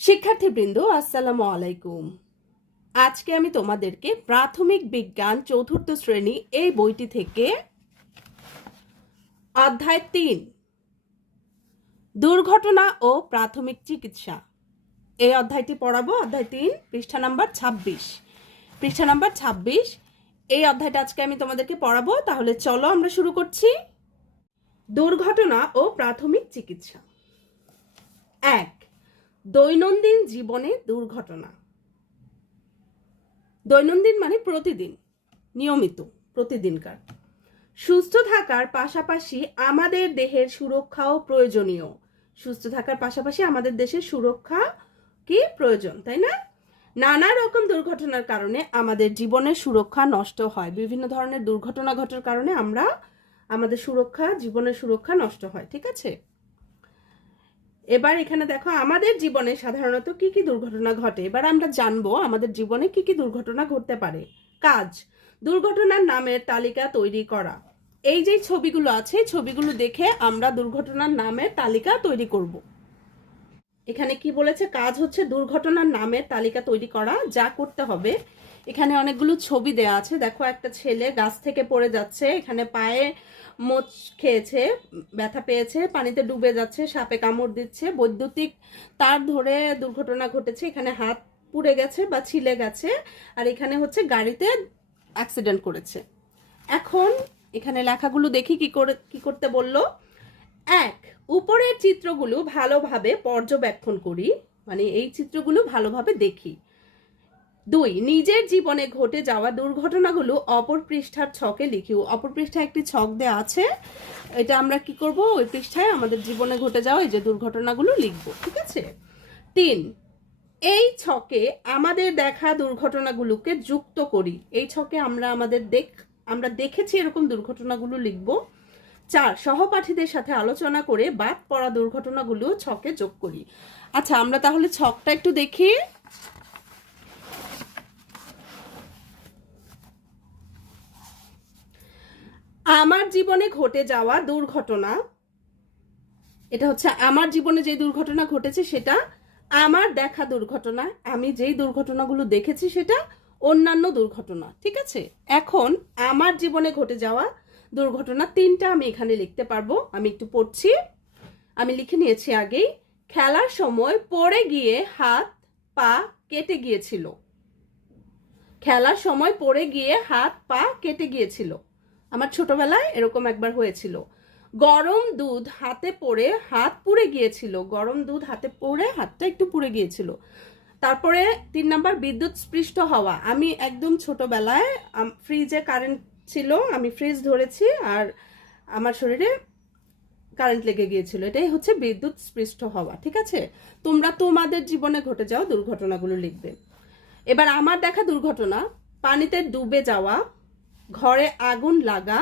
শিক্ষার্থীবৃন্দ, আসসালামু আলাইকুম। আজকে আমি তোমাদেরকে প্রাথমিক বিজ্ঞান চতুর্থ শ্রেণী এই বইটি থেকে অধ্যায় ৩ দুর্ঘটনা ও প্রাথমিক চিকিৎসা এই অধ্যায়টি পড়াবো। অধ্যায় ৩ পৃষ্ঠা নাম্বার ২৬ এই অধ্যায়টা আজকে আমি তোমাদেরকে পড়াবো। তাহলে চলো আমরা শুরু করছি। দুর্ঘটনা ও প্রাথমিক চিকিৎসা। ১. দৈনন্দিন জীবনে দুর্ঘটনা। দৈনন্দিন মানে প্রতিদিন, নিয়মিত, প্রতিদিনকার। সুস্থ থাকার পাশাপাশি আমাদের দেহের সুরক্ষাও প্রয়োজনীয়। সুস্থ থাকার পাশাপাশি আমাদের দেশের সুরক্ষা কি প্রয়োজন, তাই না? নানা রকম দুর্ঘটনার কারণে আমাদের জীবনের সুরক্ষা নষ্ট হয়। বিভিন্ন ধরনের দুর্ঘটনা ঘটার কারণে আমাদের জীবনের সুরক্ষা নষ্ট হয়। ঠিক আছে, এবার এখানে দেখো আমাদের জীবনে সাধারণত কি কি দুর্ঘটনা ঘটে। এবার আমরা জানবো আমাদের জীবনে কি কি দুর্ঘটনা ঘটতে পারে। কাজ, দুর্ঘটনার নামের তালিকা তৈরি করা। এই যে ছবিগুলো আছে, ছবিগুলো দেখে আমরা দুর্ঘটনার নামের তালিকা তৈরি করব। এখানে কি বলেছে? কাজ হচ্ছে দুর্ঘটনার নামের তালিকা তৈরি করা। যা করতে হবে, এখানে অনেকগুলো ছবি দেয়া আছে। দেখো, একটা ছেলে গাছ থেকে পড়ে যাচ্ছে, এখানে পায়ে মোচ খেয়েছে, ব্যথা পেয়েছে, পানিতে ডুবে যাচ্ছে, সাপে কামড় দিচ্ছে, বৈদ্যুতিক তার ধরে দুর্ঘটনা ঘটেছে, এখানে হাত পুড়ে গেছে বা ছিলে গেছে, আর এখানে হচ্ছে গাড়িতে অ্যাক্সিডেন্ট করেছে। এখন এখানে লেখাগুলো দেখি কি করতে বললো। ১. উপরের চিত্রগুলো ভালোভাবে পর্যবেক্ষণ করি, মানে এই চিত্রগুলো ভালোভাবে দেখি। ২. নিজের জীবনে ঘটে যাওয়া দুর্ঘটনাগুলো অপর পৃষ্ঠার ছকে লিখি। অপর পৃষ্ঠায় একটি ছক দেওয়া আছে, এটা আমরা কি করব, ওই পৃষ্ঠায় আমাদের জীবনে ঘটে যাওয়া এই যে দুর্ঘটনাগুলো লিখব। ঠিক আছে। ৩. এই ছকে আমাদের দেখা দুর্ঘটনাগুলোকে যুক্ত করি। এই ছকে আমরা দেখেছি এরকম দুর্ঘটনাগুলো লিখব। ৪. সহপাঠীদের সাথে আলোচনা করে বাদ পড়া দুর্ঘটনাগুলো ছকে যোগ করি। আচ্ছা, আমরা তাহলে ছকটা একটু দেখি। আমার জীবনে ঘটে যাওয়া দুর্ঘটনা, এটা হচ্ছে আমার জীবনে যে দুর্ঘটনা ঘটেছে সেটা আমার দেখা দুর্ঘটনা। আমি যেই দুর্ঘটনাগুলো দেখেছি সেটা অন্যান্য দুর্ঘটনা। ঠিক আছে, এখন আমার জীবনে ঘটে যাওয়া দুর্ঘটনা ৩টা আমি এখানে লিখতে পারবো। আমি একটু পড়ছি, আমি লিখে নিয়েছি আগেই। খেলার সময় পড়ে গিয়ে হাত পা কেটে গিয়েছিল। খেলার সময় পড়ে গিয়ে হাত পা কেটে গিয়েছিল, আমার ছোটবেলায় এরকম একবার হয়েছিল। গরম দুধ হাতে পড়ে হাত পুড়ে গিয়েছিল। গরম দুধ হাতে পড়ে হাতটা একটু পুড়ে গিয়েছিল। তারপরে ৩ নাম্বার, বিদ্যুৎ স্পৃষ্ট হওয়া। আমি একদম ছোটবেলায় ফ্রিজে কারেন্ট ছিল, আমি ফ্রিজ ধরেছি আর আমার শরীরে কারেন্ট লেগে গিয়েছিল। এটাই হচ্ছে বিদ্যুৎ স্পৃষ্ট হওয়া। ঠিক আছে, তোমরা তোমাদের জীবনে ঘটে যাওয়া দুর্ঘটনাগুলো লিখবে। এবার আমার দেখা দুর্ঘটনা, পানিতে ডুবে যাওয়া, ঘরে আগুন লাগা,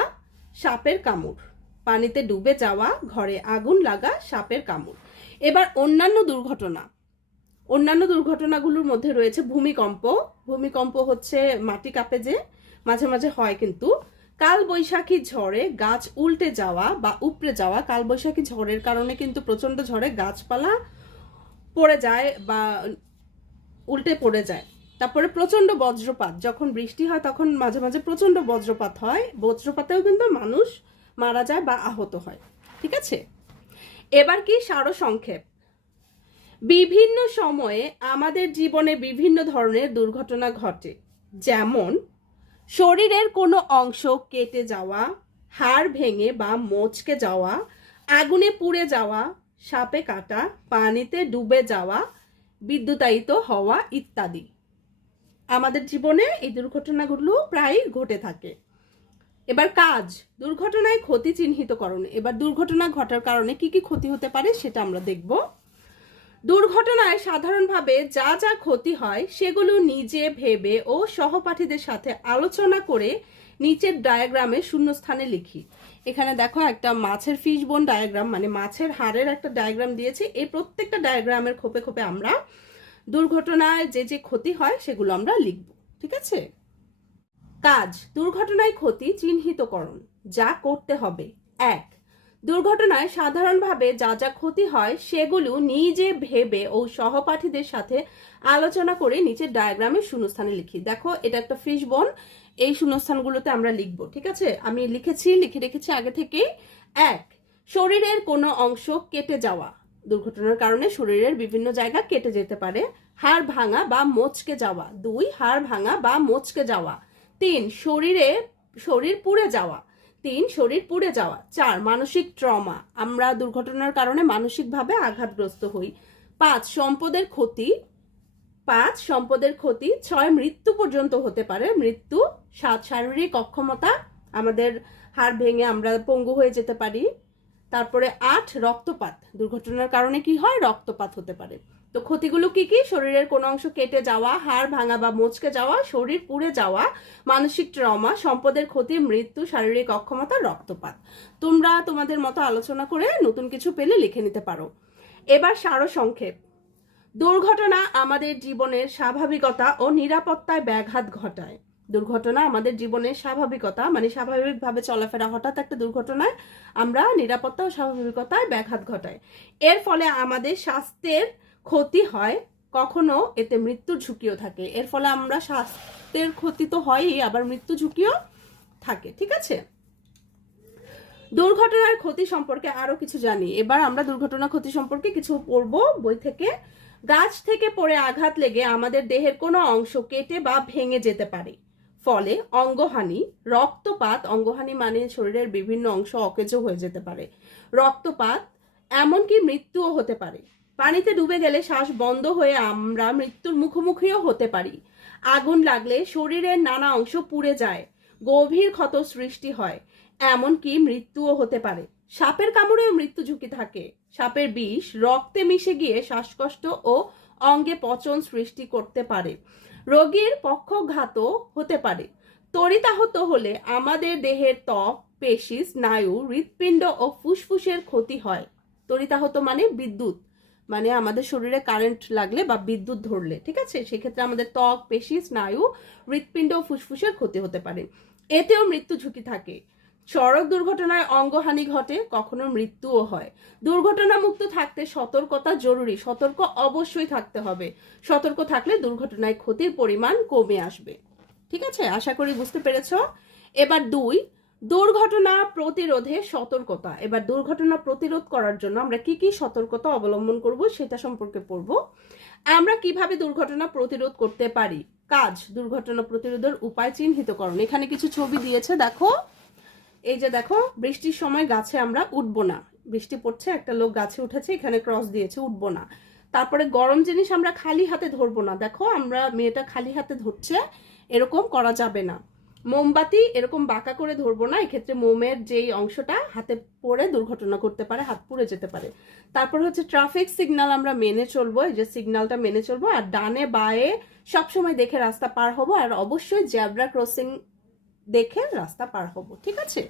সাপের কামড়। পানিতে ডুবে যাওয়া, ঘরে আগুন লাগা, সাপের কামড়। এবার অন্যান্য দুর্ঘটনাগুলোর মধ্যে রয়েছে ভূমিকম্প। ভূমিকম্প হচ্ছে মাটি কাঁপে যে, মাঝে মাঝে হয় কিন্তু। কাল বৈশাখী ঝড়ে গাছ উল্টে যাওয়া বা উপড়ে যাওয়া। কাল বৈশাখী ঝড়ের কারণে কিন্তু প্রচন্ড ঝড়ে গাছপালা পড়ে যায় বা উল্টে পড়ে যায়। তারপরে প্রচন্ড বজ্রপাত, যখন বৃষ্টি হয় তখন মাঝে মাঝে প্রচন্ড বজ্রপাত হয়। বজ্রপাতেও কিন্তু মানুষ মারা যায় বা আহত হয়। ঠিক আছে, এবার কি সারসংক্ষেপ। বিভিন্ন সময়ে আমাদের জীবনে বিভিন্ন ধরনের দুর্ঘটনা ঘটে, যেমন শরীরের কোনো অংশ কেটে যাওয়া, হাড় ভেঙে বা মচকে যাওয়া, আগুনে পুড়ে যাওয়া, সাপে কাটা, পানিতে ডুবে যাওয়া, বিদ্যুতায়িত হওয়া ইত্যাদি। আমাদের জীবনে এই দুর্ঘটনাগুলো প্রায় ঘটে থাকে। এবার কাজ, দুর্ঘটনায় ক্ষতি চিহ্নিতকরণ। এবার দুর্ঘটনা ঘটার কারণে কি কি ক্ষতি হতে পারে সেটা আমরা দেখব। দুর্ঘটনায় সাধারণভাবে যা যা ক্ষতি হয় সেগুলো নিজে ভেবে ও সহপাঠীদের সাথে আলোচনা করে নিচের ডায়াগ্রামে শূন্যস্থানে লিখি। এখানে দেখো একটা মাছের ফিশ বোন ডায়াগ্রাম, মানে মাছের হাড়ের একটা ডায়াগ্রাম দিয়েছে। এই প্রত্যেকটা ডায়াগ্রামের খোপে খোপে আমরা দুর্ঘটনায় যে যে ক্ষতি হয় সেগুলো আমরা লিখব। ঠিক আছে, কাজ, দুর্ঘটনায় ক্ষতি চিহ্নিতকরণ। যা করতে হবে: ১. দুর্ঘটনায় সাধারণভাবে যা যা ক্ষতি হয় সেগুলো নিজে ভেবে ও সহপাঠীদের সাথে আলোচনা করে নিচের ডায়াগ্রামে শূন্যস্থানে লিখি। দেখো এটা একটা ফিশ বোন, এই শূন্যস্থানগুলোতে আমরা লিখব। ঠিক আছে, আমি লিখে রেখেছি আগে থেকেই। 1, শরীরের কোনো অংশ কেটে যাওয়া, দুর্ঘটনার কারণে শরীরের বিভিন্ন জায়গা কেটে যেতে পারে। হাড় ভাঙা বা মচকে যাওয়া। 2, হাড় ভাঙা বা মচকে যাওয়া। 3, শরীর পুড়ে যাওয়া। 4, মানসিক ট্রমা, আমরা দুর্ঘটনার কারণে মানসিকভাবে আঘাতগ্রস্ত হই। 5, সম্পদের ক্ষতি। 6, মৃত্যু পর্যন্ত হতে পারে, মৃত্যু। 7, শারীরিক অক্ষমতা, আমাদের হাড় ভেঙে আমরা পঙ্গু হয়ে যেতে পারি। তারপরে 8, রক্তপাত, দুর্ঘটনার কারণে কি হয়, রক্তপাত হতে পারে। তো ক্ষতিগুলো কি কি? শরীরের কোনো অংশ কেটে যাওয়া, হাড় ভাঙা বা মচকে যাওয়া, শরীর পুড়ে যাওয়া, মানসিক ট্রমা, সম্পদের ক্ষতি, মৃত্যু, শারীরিক অক্ষমতা, রক্তপাত। তোমরা তোমাদের মতো আলোচনা করে নতুন কিছু পেলে লিখে নিতে পারো। এবার সারসংক্ষেপ। দুর্ঘটনা আমাদের জীবনের স্বাভাবিকতা ও নিরাপত্তায় ব্যাঘাত ঘটায়। দুর্ঘটনা আমাদের জীবনের স্বাভাবিকতা মানে স্বাভাবিকভাবে চলাফেরা, হঠাৎ একটা দুর্ঘটনায় আমরা নিরাপত্তা ও স্বাভাবিকতায় ব্যাঘাত ঘটায়। এর ফলে আমাদের স্বাস্থ্যের ক্ষতি হয়, কখনো এতে মৃত্যুর ঝুঁকিও থাকে। এর ফলে আমরা স্বাস্থ্যের ক্ষতি তো হয়ই, আবার মৃত্যু ঝুঁকিও থাকে। ঠিক আছে, দুর্ঘটনার ক্ষতি সম্পর্কে আরো কিছু জানি। এবার আমরা দুর্ঘটনা ক্ষতি সম্পর্কে কিছু পড়বো বই থেকে। গাছ থেকে পড়ে আঘাত লেগে আমাদের দেহের কোনো অংশ কেটে বা ভেঙে যেতে পারে, ফলে অঙ্গহানি। রক্তপাত, অঙ্গহানি মানে শরীরের বিভিন্ন অংশ অকেজো হয়ে যেতে পারে। রক্তপাত, এমনকি মৃত্যুও হতে পারে। পানিতে ডুবে গেলে শ্বাস বন্ধ হয়ে আমরা মৃত্যুর মুখোমুখিও হতে পারি। আগুন লাগলে শরীরের নানা অংশ পুড়ে যায়, গভীর ক্ষত সৃষ্টি হয়, এমনকি মৃত্যুও হতে পারে। সাপের কামড়েও মৃত্যু ঝুঁকি থাকে। সাপের বিষ রক্তে মিশে গিয়ে শ্বাসকষ্ট ও অঙ্গে পচন সৃষ্টি করতে পারে। রোগীর পক্ষাঘাতও হতে পারে। তড়িতাহত হলে আমাদের দেহের ত্বক, পেশি, স্নায়ু, হৃৎপিণ্ড ও ফুসফুসের ক্ষতি হয়। তড়িতাহত মানে বিদ্যুৎ, মানে আমাদের শরীরে কারেন্ট লাগলে বা বিদ্যুৎ ধরলে, ঠিক আছে, সেক্ষেত্রে আমাদের ত্বক, পেশি, স্নায়ু, হৃৎপিণ্ড ও ফুসফুসের ক্ষতি হতে পারে। এতেও মৃত্যু ঝুঁকি থাকে। সড়ক দুর্ঘটনায় অঙ্গহানি ঘটে, কখনো মৃত্যুও হয়। দুর্ঘটনা মুক্ত থাকতে সতর্কতা জরুরি, সতর্ক অবশ্যই থাকতে হবে। সতর্ক থাকলে দুর্ঘটনায় ক্ষতির পরিমাণ কমে আসবে। ঠিক আছে, আশা করি বুঝতে পেরেছো। এবার 2, দুর্ঘটনা প্রতিরোধে সতর্কতা। এবার দুর্ঘটনা প্রতিরোধ করার জন্য আমরা কি কি সতর্কতা অবলম্বন করব সেটা সম্পর্কে পড়ব। আমরা কিভাবে দুর্ঘটনা প্রতিরোধ করতে পারি। কাজ, দুর্ঘটনা প্রতিরোধের উপায় চিহ্নিতকরণ। এখানে কিছু ছবি দিয়েছে, দেখো। এই যে দেখো, বৃষ্টির সময় গাছে আমরা উঠবো না, বৃষ্টি পড়ছে, একটা লোক গাছে উঠেছে, এখানে ক্রস দিয়েছে, উঠবো না। তারপরে গরম জিনিস আমরা খালি হাতে ধরবো না, দেখো আমরা মেয়েটা খালি হাতে ধরছে, এরকম করা যাবে না। মোমবাতি এরকম বাঁকা করে ধরবো না, এক্ষেত্রে মোমের যেই অংশটা হাতে পড়ে দুর্ঘটনা করতে পারে, হাত পুড়ে যেতে পারে। তারপর হচ্ছে ট্রাফিক সিগন্যাল আমরা মেনে চলবো, এই যে সিগন্যালটা মেনে চলবো, আর ডানে বায়ে সবসময় দেখে রাস্তা পার হবো, আর অবশ্যই জেব্রা ক্রসিং দেখে রাস্তা পার হব। ঠিক আছে,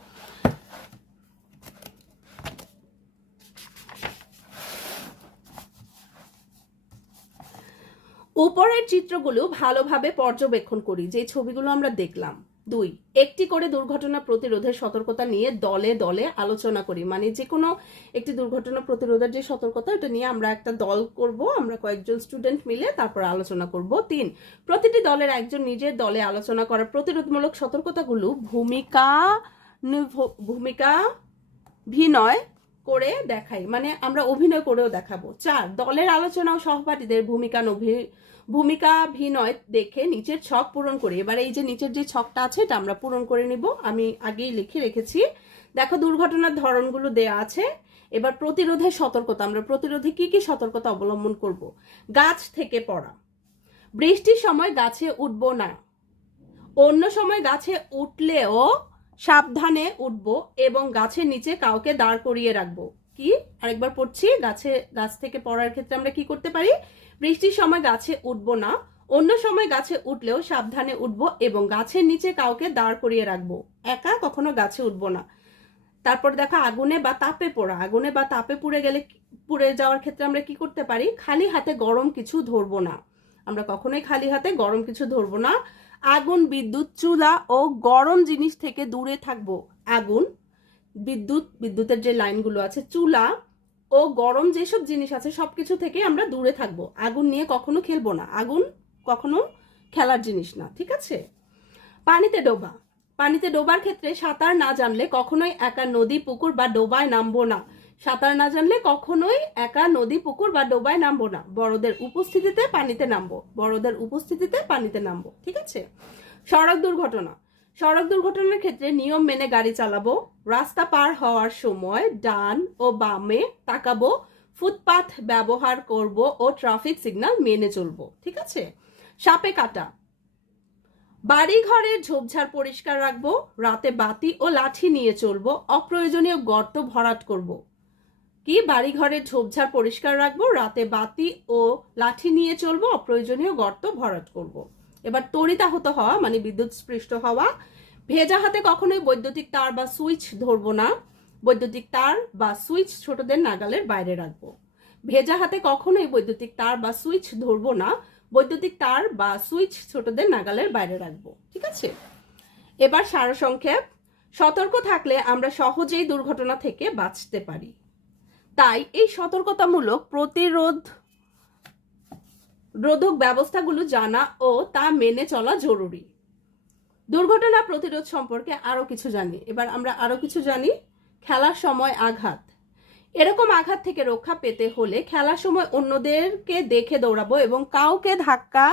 উপরের চিত্রগুলো ভালোভাবে পর্যবেক্ষণ করি, যে ছবিগুলো আমরা দেখলাম। 2, একটি করে দুর্ঘটনা প্রতিরোধের সতর্কতা নিয়ে দলে দলে আলোচনা করি, মানে যে কোনো একটি দুর্ঘটনা প্রতিরোধের যে সতর্কতা, এটা নিয়ে আমরা একটা দল করব, আমরা কয়েকজন স্টুডেন্ট মিলে তারপর আলোচনা করব। 3, প্রতিটি দলের একজন নিজের দলে আলোচনা করা প্রতিরোধমূলক সতর্কতাগুলো ভিনয় করে দেখাই, মানে আমরা অভিনয় করেও দেখাবো। 4, দলের আলোচনা ও সহপাঠীদের ভূমিকা ভিনয় দেখে নিচের ছক পূরণ করি। এবার এই যে নিচের যে ছকটা আছে এটা আমরা পূরণ করে নিব, আমি আগেই লিখে রেখেছি। দেখো দুর্ঘটনার ধরনগুলো দেয়া আছে। এবার প্রতিরোধের সতর্কতা, আমরা প্রতিরোধে কি কি সতর্কতা অবলম্বন করব। গাছ থেকে পড়া, বৃষ্টির সময় গাছে উঠবো না, অন্য সময় গাছে উঠলেও সাবধানে উঠবো এবং গাছের নিচে কাউকে দাঁড় করিয়ে রাখবো। কি, আরেকবার পড়ছি, গাছ থেকে পড়ার ক্ষেত্রে আমরা কি করতে পারি। বৃষ্টির সময় গাছে উঠবো না, অন্য সময় গাছে উঠলেও সাবধানে উঠবো এবং গাছের নিচে কাউকে দাঁড় করিয়ে রাখবো, একা কখনো গাছে উঠবো না। তারপর দেখো আগুনে বা তাপে পোড়া, আগুনে বা তাপে পুড়ে যাওয়ার ক্ষেত্রে আমরা কি করতে পারি। খালি হাতে গরম কিছু ধরবো না, আমরা কখনোই খালি হাতে গরম কিছু ধরবো না। আগুন, বিদ্যুৎ, চুলা ও গরম জিনিস থেকে দূরে থাকবো। আগুন, বিদ্যুতের যে লাইনগুলো আছে, চুলা ও গরম যেসব জিনিস আছে সবকিছু থেকে আমরা দূরে থাকবো। আগুন নিয়ে কখনো খেলবো না, আগুন কখনো খেলার জিনিস না, ঠিক আছে। পানিতে ডোবা, পানিতে ডোবার ক্ষেত্রে সাঁতার না জানলে কখনোই একা নদী পুকুর বা ডোবায় নামবো না। সাঁতার না জানলে কখনোই একা নদী পুকুর বা ডোবায় নামবো না, বড়দের উপস্থিতিতে পানিতে নামবো, বড়দের উপস্থিতিতে পানিতে নামবো, ঠিক আছে। সড়ক দুর্ঘটনা, সড়ক দুর্ঘটনার ক্ষেত্রে নিয়ম মেনে গাড়ি চালাবো, রাস্তা পার হওয়ার সময় ডান ও বামে তাকাবো, ফুটপাথ ব্যবহার করব ও ট্রাফিক সিগন্যাল মেনে চলবো, ঠিক আছে। সাপে কাটা, বাড়ি ঘরের ঝোপঝাড় পরিষ্কার রাখবো, রাতে বাতি ও লাঠি নিয়ে চলবো, অপ্রয়োজনীয় গর্ত ভরাট করব। কি, বাড়ি ঘরের ঝোপঝাড় পরিষ্কার রাখবো, রাতে বাতি ও লাঠি নিয়ে চলবো, অপ্রয়োজনীয় গর্ত ভরাট করব। এবার তড়িতাহত হওয়া মানে বিদ্যুৎ স্পৃষ্ট হওয়া, ভেজা হাতে কখনোই বৈদ্যুতিক তার বা সুইচ ধরবো না, বৈদ্যুতিক তার বা সুইচ ছোটদের নাগালের বাইরে রাখবো। ভেজা হাতে কখনোই বৈদ্যুতিক তার বা সুইচ ধরবো না, বৈদ্যুতিক তার বা সুইচ ছোটদের নাগালের বাইরে রাখবো, ঠিক আছে। এবার সারসংক্ষেপ, সতর্ক থাকলে আমরা সহজেই দুর্ঘটনা থেকে বাঁচতে পারি। তাই এই সতর্কতামূলক রোধক ব্যবস্থাগুলো জানা ও তা মেনে চলা জরুরি। দুর্ঘটনা প্রতিরোধ সম্পর্কে আরো কিছু জানি। এবার আমরা আরো কিছু জানি। খেলার সময় আঘাত, এরকম আঘাত থেকে রক্ষা পেতে হলে খেলার সময় অন্যদেরকে দেখে দৌড়াবো এবং কাউকে ধাক্কা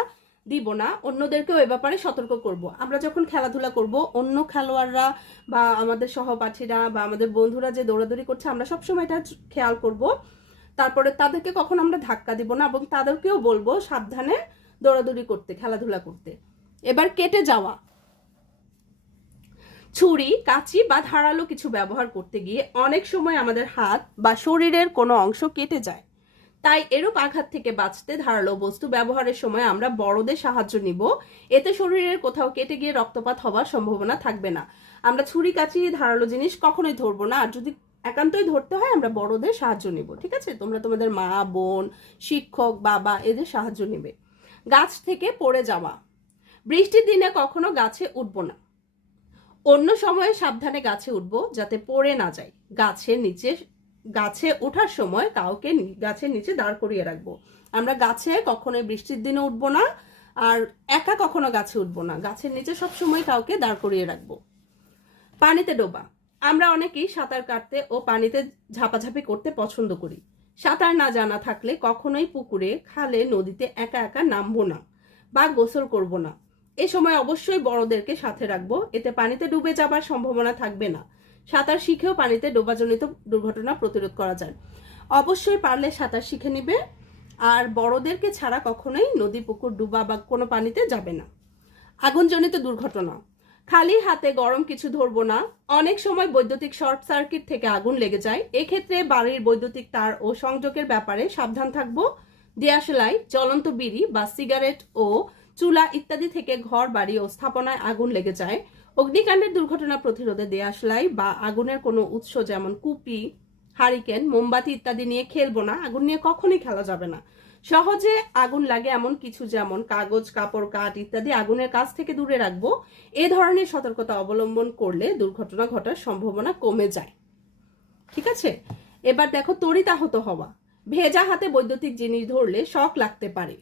দিব না, অন্যদেরকেও এ ব্যাপারে সতর্ক করব। আমরা যখন খেলাধুলা করব, অন্য খেলোয়াড়রা বা আমাদের সহপাঠীরা বা আমাদের বন্ধুরা যে দৌড়াদৌড়ি করছে, আমরা সবসময় এটা খেয়াল করব। তারপরে তাদেরকে কখন আমরা ধাক্কা দিব না এবং তাদেরকেও বলবো সাবধানে দৌড়াদৌড়ি করতে, খেলাধুলা করতে। এবার কেটে যাওয়া, ছুরি, কাঁচি বা ধারালো কিছু ব্যবহার করতে গিয়ে অনেক সময় আমাদের হাত বা শরীরের কোনো অংশ কেটে যায়। তাই এরূপ আঘাত থেকে বাঁচতে ধারালো বস্তু ব্যবহারের সময় আমরা বড়দের সাহায্য নিব, এতে শরীরের কোথাও কেটে গিয়ে রক্তপাত হওয়ার সম্ভাবনা থাকবে না। আমরা ছুরি, কাঁচি, ধারালো জিনিস কখনোই ধরবো না, আর যদি একান্তই ধরতে হয় আমরা বড়দের সাহায্য নিব, ঠিক আছে। তোমরা তোমাদের মা, বোন, শিক্ষক, বাবা এদের সাহায্য নিবে। গাছ থেকে পড়ে যাওয়া, বৃষ্টির দিনে কখনো গাছে উঠবো না, অন্য সময়ে সাবধানে গাছে উঠবো যাতে পড়ে না যায়। গাছে ওঠার সময় কাউকে গাছের নিচে দাঁড় করিয়ে রাখবো। আমরা গাছে কখনোই বৃষ্টির দিনে উঠবো না, আর একা কখনো গাছে উঠবো না, গাছের নিচে সবসময় কাউকে দাঁড় করিয়ে রাখবো। পানিতে ডোবা, আমরা অনেকেই সাঁতার কাটতে ও পানিতে ঝাপাঝাপি করতে পছন্দ করি। সাঁতার না জানা থাকলে কখনোই পুকুরে, খালে, নদীতে একা একা নামবো না বা গোসল করব না। এ সময় অবশ্যই বড়দেরকে সাথে রাখবো, এতে পানিতে ডুবে যাবার সম্ভাবনা থাকবে না। সাঁতার শিখেও পানিতে ডোবাজনিত দুর্ঘটনা প্রতিরোধ করা যায়। অবশ্যই পারলে সাঁতার শিখে নিবে, আর বড়দেরকে ছাড়া কখনোই নদী, পুকুর, ডুবা বা কোনো পানিতে যাবে না। আগুনজনিত দুর্ঘটনা, খালি হাতে গরম কিছু ধরবো না, অনেক সময় বৈদ্যুতিক শর্ট সার্কিট থেকে আগুন লেগে যায়, এক্ষেত্রে বাড়ির বৈদ্যুতিক তার ও সংযোগের ব্যাপারে সাবধান থাকবো। দিয়াশলাই, জ্বলন্ত বিড়ি বা সিগারেট ও চুলা ইত্যাদি থেকে ঘর, বাড়ি ও স্থাপনায় আগুন লেগে যায়। অগ্নিকাণ্ডের দুর্ঘটনা প্রতিরোধে দেয়াশলাই বা আগুনের কোনো উৎস যেমন কুপি, হারিকেন, মোমবাতি ইত্যাদি নিয়ে খেলবো না, আগুন নিয়ে কখনোই খেলা যাবে না। সহজে আগুন লাগে এমন কিছু যেমন কাগজ, কাপড়, কাঠ ইত্যাদি আগুনের কাছ থেকে দূরে রাখবো। এ ধরনের সতর্কতা অবলম্বন করলে দুর্ঘটনা ঘটার সম্ভাবনা কমে যায়, ঠিক আছে। এবার দেখো তড়িতাহত হওয়া, ভেজা হাতে বৈদ্যুতিক জিনিস ধরলে শক লাগতে পারে,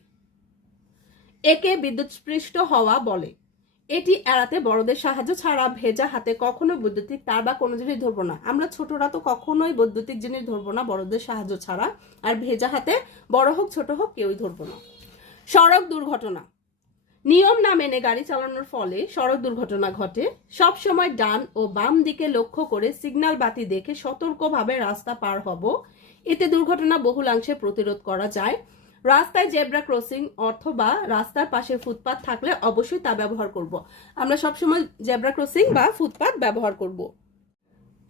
একে বিদ্যুৎস্পৃষ্ট হওয়া বলে। এটি এড়াতে বড়দের সাহায্য ছাড়া ভেজা হাতে কখনো বৈদ্যুতিক তার বা কোনো জিনিস ধরবো না। আমরা ছোটরা তো কখনোই বৈদ্যুতিক জিনিস ধরবো না বড়দের সাহায্য ছাড়া, আর ভেজা হাতে বড় হোক ছোট হোক কেউই ধরবো না। সড়ক দুর্ঘটনা, নিয়ম না মেনে গাড়ি চালানোর ফলে সড়ক দুর্ঘটনা ঘটে। সব সময় ডান ও বাম দিকে লক্ষ্য করে সিগন্যাল বাতি দেখে সতর্কভাবে রাস্তা পার হব, এতে দুর্ঘটনা বহুলাংশে প্রতিরোধ করা যায়। রাস্তায় জেব্রা ক্রসিং অথবা রাস্তার পাশে ফুটপাত থাকলে অবশ্যই তা ব্যবহার করব। আমরা সবসময় জেব্রা ক্রসিং বা ফুটপাত ব্যবহার করব।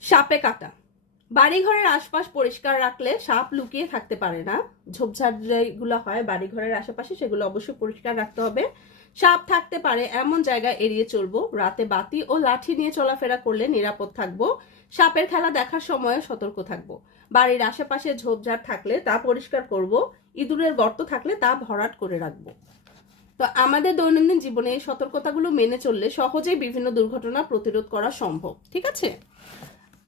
সাপে কাটা, বাড়িঘরের আশপাশ পরিষ্কার রাখলে সাপ লুকিয়ে থাকতে পারে না। ঝোপঝাড় যেগুলো হয় বাড়িঘরের আশেপাশে সেগুলো অবশ্যই পরিষ্কার রাখতে হবে। সাপ থাকতে পারে এমন জায়গা এড়িয়ে চলবো। রাতে বাতি ও লাঠি নিয়ে চলাফেরা করলে নিরাপদ থাকবো। সাপের খেলা দেখার সময় সতর্ক থাকবো। বাড়ির আশেপাশে ঝোপঝাড় থাকলে তা পরিষ্কার করব। ইঁদুরের গর্ত থাকলে তা ভরাট করে রাখবো। তো আমাদের দৈনন্দিন জীবনে এই সতর্কতাগুলো মেনে চললে সহজেই বিভিন্ন দুর্ঘটনা প্রতিরোধ করা সম্ভব, ঠিক আছে।